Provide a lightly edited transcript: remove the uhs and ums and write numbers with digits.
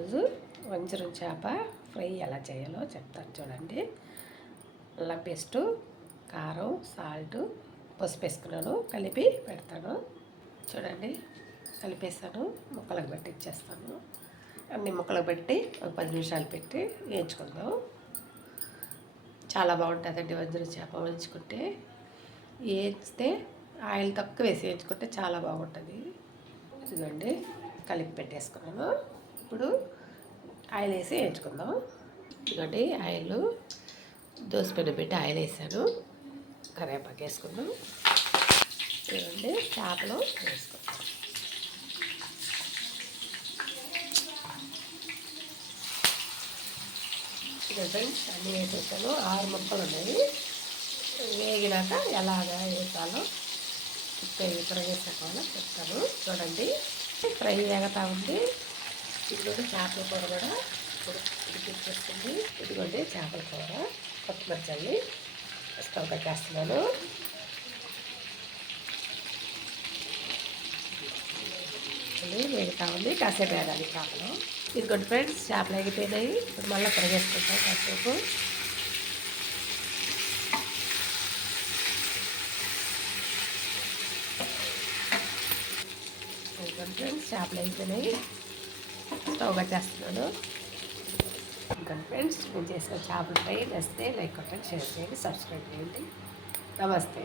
ఈరోజు వంజరం చేప ఫ్రై ఎలా చేయాలో చెప్తాను చూడండి. అల్లం పేస్టు, కారం, సాల్ట్, పసుపు వేసుకున్నాను, కలిపి పెడతాను. చూడండి, కలిపేసాను. ముక్కలకు పెట్టి ఇచ్చేస్తాను. అన్ని ముక్కలకు పెట్టి ఒక 10 నిమిషాలు పెట్టి వేయించుకుందాం. చాలా బాగుంటుందండి వంజరం చేప వేయించుకుంటే. వేయిస్తే ఆయిల్ తక్కువ వేసి వేయించుకుంటే చాలా బాగుంటుంది. ఇదిగోండి, కలిపి పెట్టేసుకున్నాను. ఇప్పుడు ఆయిల్ వేసి వేయించుకుందాం. ఇదిగోండి, ఆయిల్ దోసపెన్ను పెట్టి ఆయిల్ వేసాను. కరివేపాకు వేసుకుందాం. ఇదిగోండి, చేపలు వేసుకుందాం. ఇదిగోండి, అన్నీ వేసేసాను. 6 ముక్కలు ఉన్నాయి. వేగినాక ఎలాగా వేసాలో ఇక్కడ వేసాక చెప్తాను. చూడండి, ఫ్రై వేగుతూ ఉంది. ఇదిగోండి, చేపల కూర కూడా ఉడికిచ్చేస్తుంది. ఇదిగోండి, చేపల కూర కొత్తిమీర చల్లి స్టవ్ కట్టేస్తున్నాను. వేగుతూ ఉంది. కాసేపు వేగాలి చేపలు. ఇదిగోండి ఫ్రెండ్స్, చేపలు ఎగిపోయినాయి. ఇప్పుడు మళ్ళీ కడిగేసుకుంటాం కాసేపు. ఫ్రెండ్స్, చేపలు అయిపోయినాయి. స్టవ్ కట్టేస్తున్నాను. ఇంకా ఫ్రెండ్స్, నేను చేసిన చేపల ఫ్రై నచ్చితే లైక్ కొట్టండి, షేర్ చేయండి, సబ్స్క్రైబ్ చేయండి. నమస్తే.